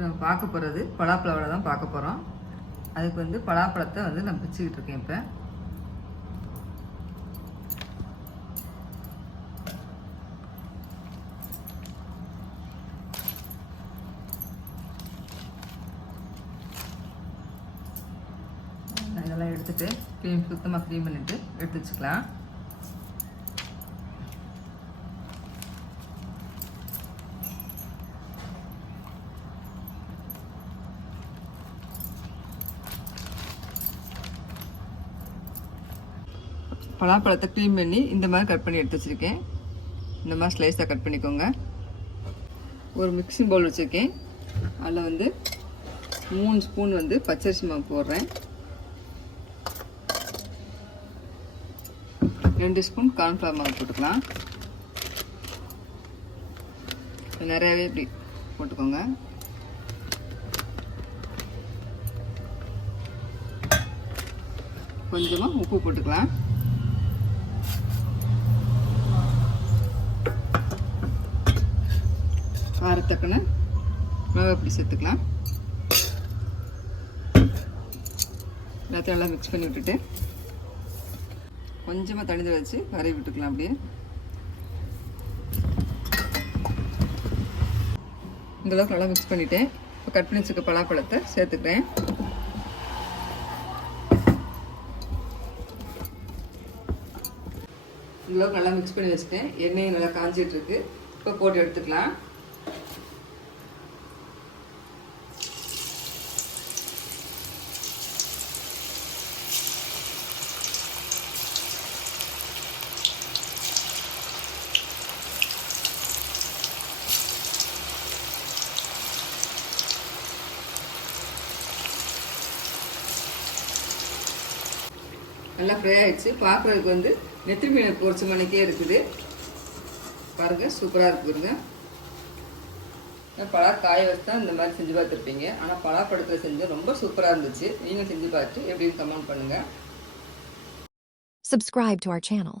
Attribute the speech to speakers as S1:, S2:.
S1: நம்ம பார்க்க போகிறது பலாப்பழ வடை தான் பார்க்க போகிறோம் அதுக்கு வந்து பலாப்பழத்தை வந்து நான் பிச்சுக்கிட்டு இருக்கேன் இப்போ. இதெல்லாம் எடுத்துட்டு க்ளீன் சுத்தமாக க்ளீன் பண்ணிவிட்டு எடுத்து வச்சுக்கலாம். பலாப்பழத்தை க்ளீன் பண்ணி இந்த மாதிரி கட் பண்ணி எடுத்து வச்சுருக்கேன். இந்த மாதிரி ஸ்லைஸாக கட் பண்ணிக்கோங்க. ஒரு மிக்சிங் பவுல் வச்சுருக்கேன். அதில் வந்து மூணு ஸ்பூன் வந்து பச்சரிசி மாவு போடுறேன். ரெண்டு ஸ்பூன் கார்ன்ஃப்ளவர் மாவு போட்டுக்கலாம். நிறையாவே இப்படி போட்டுக்கோங்க. கொஞ்சமாக உப்பு போட்டுக்கலாம். காரத்தக்கன மிளகா இப்படி சேர்த்துக்கலாம். எல்லாத்தையும் நல்லா மிக்ஸ் பண்ணி விட்டுட்டு கொஞ்சமாக தண்ணி வச்சு கறி விட்டுக்கலாம் அப்படியே. இந்த அளவுக்கு நல்லா மிக்ஸ் பண்ணிட்டேன். இப்போ கட் பண்ணி வச்சுக்க பலாப்பழத்தை சேர்த்துக்கிறேன். இந்த அளவுக்கு நல்லா மிக்ஸ் பண்ணி வச்சுட்டேன். எண்ணெயும் நல்லா காஞ்சிட்டு இருக்கு. இப்போ போட்டு எடுத்துக்கலாம். நல்லா ஃப்ரை ஆகிடுச்சு பார்க்குறதுக்கு வந்து நெத்திரி மீன் பொரிச்ச மணிக்கே இருக்குது. பாருங்கள் சூப்பராக இருக்குதுங்க பலா காய வச்சு தான் இந்த மாதிரி செஞ்சு பார்த்துருப்பீங்க. ஆனால் பலாப்பழத்தில் செஞ்சு ரொம்ப சூப்பராக இருந்துச்சு. நீங்கள் செஞ்சு பார்த்து எப்படின்னு கமெண்ட் பண்ணுங்கள்
S2: Subscribe to our channel.